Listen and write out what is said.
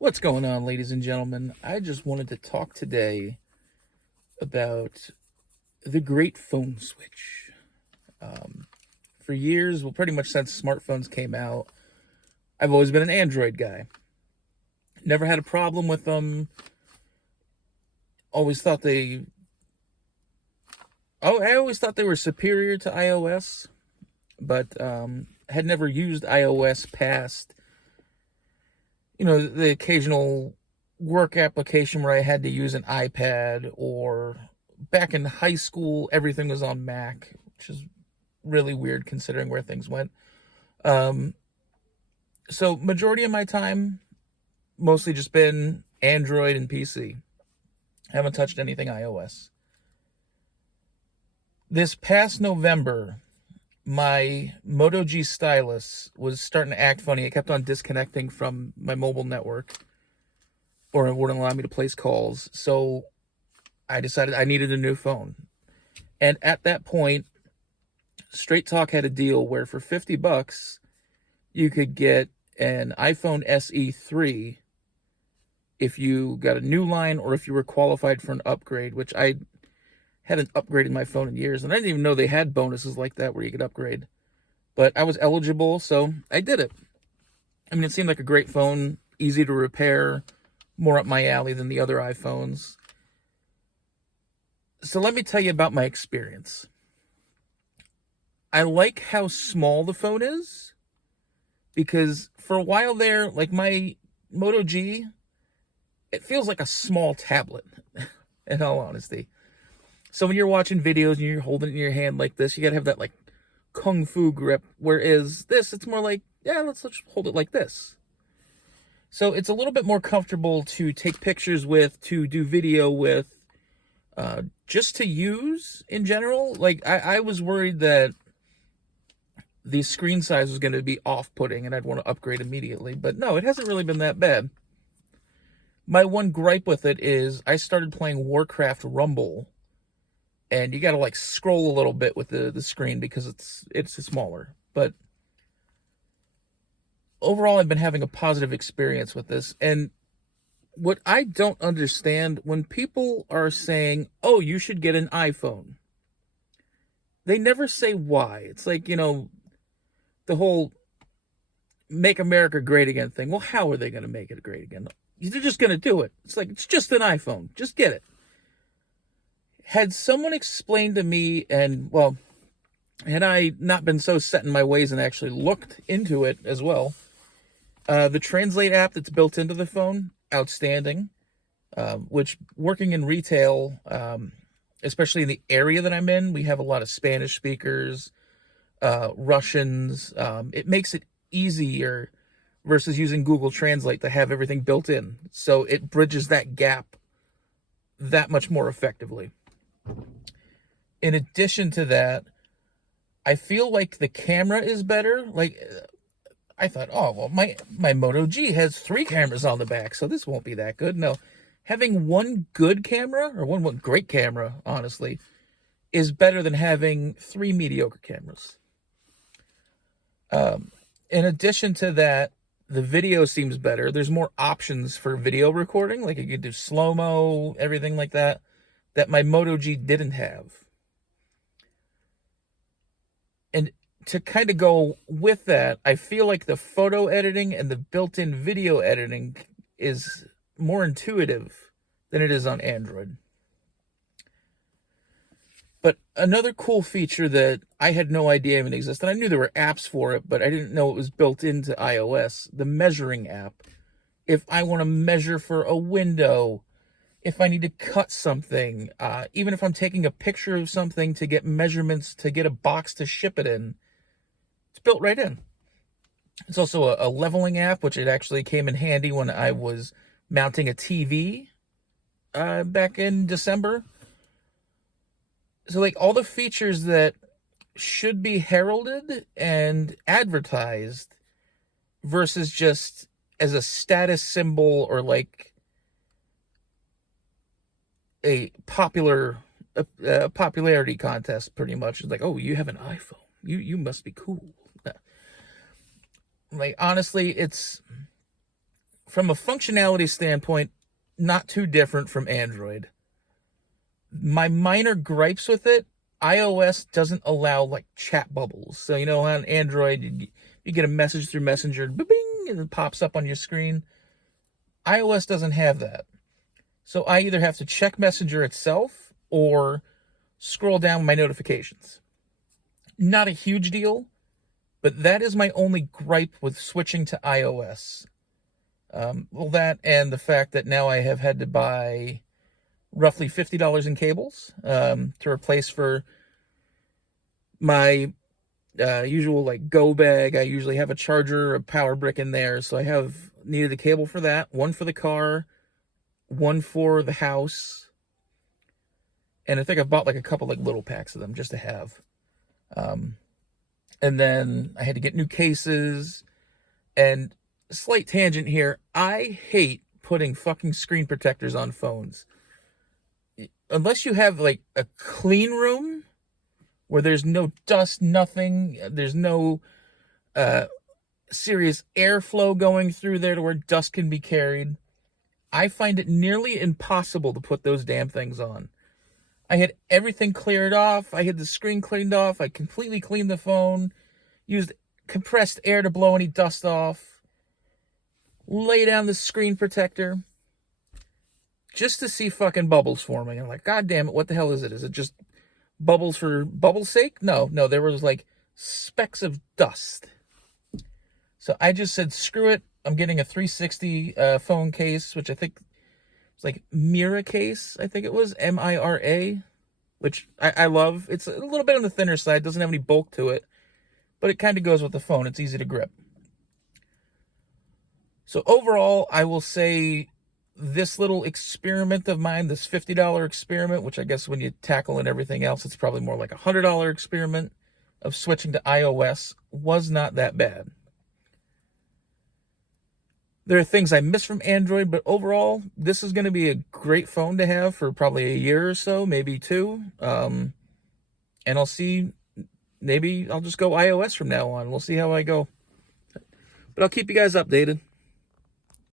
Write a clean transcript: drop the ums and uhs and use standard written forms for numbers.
What's going on, ladies and gentlemen? I just wanted to talk today about the great phone switch. For years, well, pretty much since smartphones came out, I've always been an Android guy. Never had a problem with them. Always thought they, I always thought they were superior to iOS, but had never used iOS past, the occasional work application where I had to use an iPad, or back in high school, everything was on Mac, which is really weird considering where things went. Um, so majority of my time, mostly just been Android and PC. Haven't touched anything iOS. This past November, my Moto G stylus was starting to act funny. It kept on disconnecting from my mobile network, or it wouldn't allow me to place calls. So I decided I needed a new phone. And at that point, Straight Talk had a deal where for $50, you could get an iPhone SE3 if you got a new line or if you were qualified for an upgrade, which I hadn't upgraded my phone in years, and I didn't even know they had bonuses like that where you could upgrade. But I was eligible, so I did it. I mean, it seemed like a great phone, easy to repair, more up my alley than the other iPhones. So let me tell you about my experience. I like how small the phone is, because for a while there, like my Moto G, it feels like a small tablet, in all honesty. So when you're watching videos and you're holding it in your hand like this, you gotta have that like kung fu grip. Whereas this, it's more like, yeah, let's just hold it like this. So it's a little bit more comfortable to take pictures with, to do video with, just to use in general. Like I was worried that the screen size was going to be off-putting and I'd want to upgrade immediately. But no, it hasn't really been that bad. My one gripe with it is I started playing Warcraft Rumble, and you got to like scroll a little bit with the screen because it's smaller. But overall, I've been having a positive experience with this. And what I don't understand, when people are saying, oh, you should get an iPhone, they never say why. It's like, the whole make America great again thing. Well, how are they going to make it great again? They're just going to do it. It's like, it's just an iPhone. Just get it. Had someone explained to me, and, well, had I not been so set in my ways and actually looked into it as well, the Translate app that's built into the phone, outstanding. Which, working in retail, especially in the area that I'm in, we have a lot of Spanish speakers, Russians. It makes it easier versus using Google Translate to have everything built in. So it bridges that gap that much more effectively. In addition to that, I feel like the camera is better. Like, I thought, oh, well, my Moto G has 3 cameras on the back, so this won't be that good. No, having one good camera, or one great camera, honestly, is better than having 3 mediocre cameras. In addition to that, the video seems better. There's more options for video recording. Like, you could do slow-mo, everything like that my Moto G didn't have. And to kind of go with that, I feel like the photo editing and the built-in video editing is more intuitive than it is on Android. But another cool feature that I had no idea even existed, I knew there were apps for it, but I didn't know it was built into iOS, the measuring app. If I want to measure for a window, if I need to cut something, even if I'm taking a picture of something to get measurements to get a box to ship it in, it's built right in. It's also a leveling app, which it actually came in handy when I was mounting a TV back in December. So, like, all the features that should be heralded and advertised versus just as a status symbol or like a popularity contest, pretty much. It's like, oh, you have an iPhone. You must be cool. Like, honestly, it's from a functionality standpoint, not too different from Android. My minor gripes with it, iOS doesn't allow like chat bubbles. So, on Android, you get a message through Messenger, bing, and it pops up on your screen. iOS doesn't have that. So I either have to check Messenger itself or scroll down my notifications. Not a huge deal, but that is my only gripe with switching to iOS. Well, that and the fact that now I have had to buy roughly $50 in cables to replace for my usual like go bag. I usually have a charger, a power brick in there, so I have needed a cable for that, one for the car, one for the house, and I think I've bought like a couple like little packs of them just to have. And then I had to get new cases. And slight tangent here, I hate putting fucking screen protectors on phones. Unless you have like a clean room where there's no dust, nothing, there's no serious airflow going through there to where dust can be carried, I find it nearly impossible to put those damn things on. I had everything cleared off. I had the screen cleaned off. I completely cleaned the phone, used compressed air to blow any dust off, lay down the screen protector just to see fucking bubbles forming. I'm like, God damn it, what the hell is it? Is it just bubbles for bubble's sake? No, there was like specks of dust. So I just said, screw it. I'm getting a 360 phone case, which I think it's like Mira case, I think it was, Mira, which I love. It's a little bit on the thinner side, doesn't have any bulk to it, but it kind of goes with the phone. It's easy to grip. So overall, I will say this little experiment of mine, this $50 experiment, which I guess when you tackle and everything else, it's probably more like a $100 experiment of switching to iOS, was not that bad. There are things I miss from Android, but overall, this is going to be a great phone to have for probably a year or so, maybe two. And I'll see, maybe I'll just go iOS from now on. We'll see how I go. But I'll keep you guys updated.